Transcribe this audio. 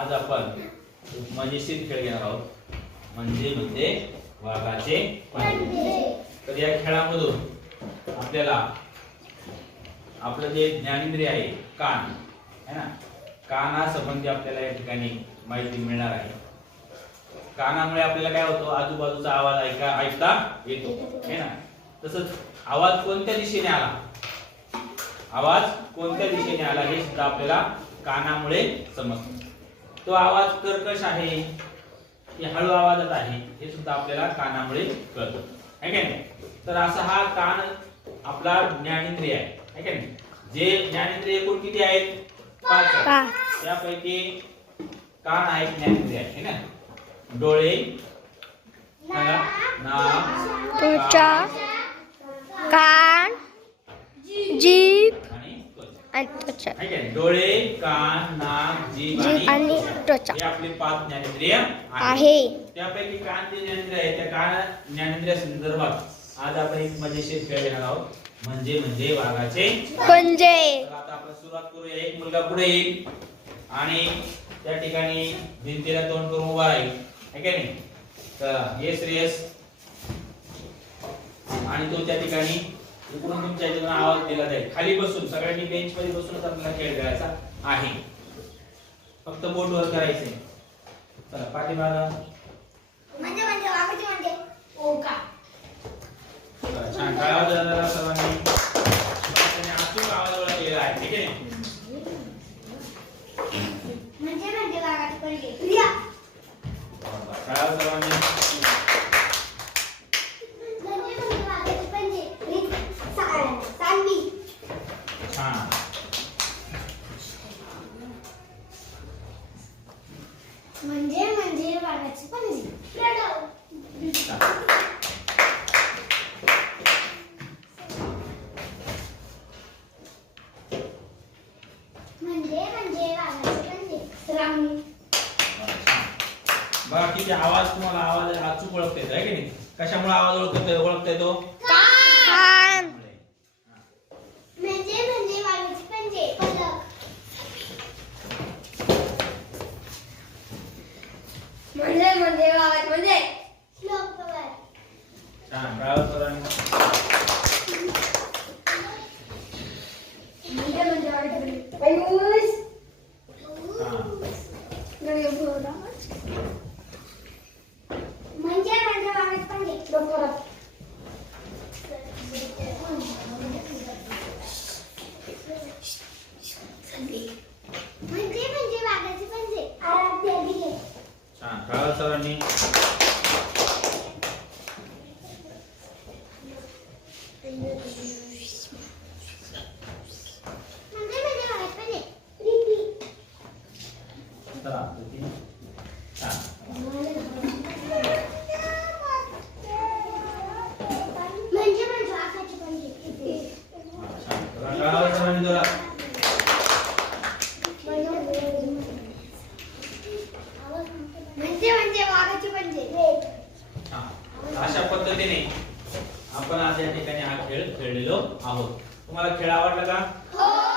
आज आपण मजेशीर खेळ घेणार आहोत. म्हणजे म्हणजे वाघाचे तर या खेळामधून आपल्याला आपलं जे ज्ञानेंद्रिय आहे कान है ना? कानासंबंधी आपल्याला या ठिकाणी माहिती मिळणार आहे. कानामुळे आपल्याला काय होतं? आजूबाजूचा आवाज ऐका ऐकता येतो है ना? तसंच आवाज कोणत्या दिशेने आला? आवाज कोणत्या दिशेने आला हे सुद्धा आपल्याला कानामुळे समजतं. तो आवाज कर्कश आहे की हळू आवाजात आहे हे सुद्धा आपल्याला कानामुळे कळतं. है नाही? तर असा हा कान आपला ज्ञानेंद्रिय आहे. है जे ज्ञानेंद्रिय एकूण किती आहेत? पाच. त्यापैकी कान आहे ज्ञानेंद्रिय आहे ना डोळे नाक त्वचा कान जीभ आणि त्वचा? डोळे कान नाक जीभ आणि त्वचा. हे आपले पाच ज्ञानेंद्रिय आहे. त्यापैकी कान जे ज्ञानेंद्रिय आहे त्या कान ज्ञानेंद्रिय संदर्भात आज आपण एक मजेशीर खेळ घेणार आहोत. म्हणजे म्हणजे वाघाचे पंजे तर आता आपण सुरुवात करूया. एक मुलगा पुढे येईल आणि त्या ठिकाणी भिंतीला तोंड करून उभा राहील. है का नाही? तर ये श्रेयस आणि तो त्या ठिकाणी इकडून तुमच्या याच्यातून आवाज दिला जाईल. खाली बसून सगळ्यांनी बेंच मध्ये बसूनच आपल्याला खेळ खेळायचा आहे. फक्त बोट वर करायचे. चला पाठीमागा. म्हणजे म्हणजे म्हणजे. चला, छान. आवाज आला सर्वांनी. त्याने अचूक आवाज ओळखलेला आहे ठीक आहे? म्हणजे म्हणजे पडली सर्वांनी म्हणजे म्हणजे वाघाची पडली री- सा- सानवी छान म्हणजे म्हणजे वाघाची पडली प्रणव छान. म्हणजे म्हणजे वाघाची बघा किती आवाज तुम्हाला आवाज अचूक ओळखता येतो आहे की नाही? कशामुळे आवाज ओळखता ओळखता येतो कान. म्हणजे म्हणजे पलक. म्हणजे म्हणजे म्हणजे. छान आवाज सर्वांनी म्हणजे म्हणजे वाघाचे म्हणजे छान म्हणजे म्हणजे वाघाची पंजे म्हणजे म्हणजे वाघाची पंजे आराध्य दिले छान आवाज सर्वांनी म्हणजे म्हणजे वाघाची पंजे प्रीती चला तुझी. छान म्हणजे म्हणजे वाघाची पंजे छान चला, काय आवाज सर्वांनी जोरात म्हणजे म्हणजे वाघाची पंजे छान अशा पद्धतीने आपण आज या ठिकाणी हा खेळ खेळलेलो आहोत. तुम्हाला खेळ आवडला का? हो.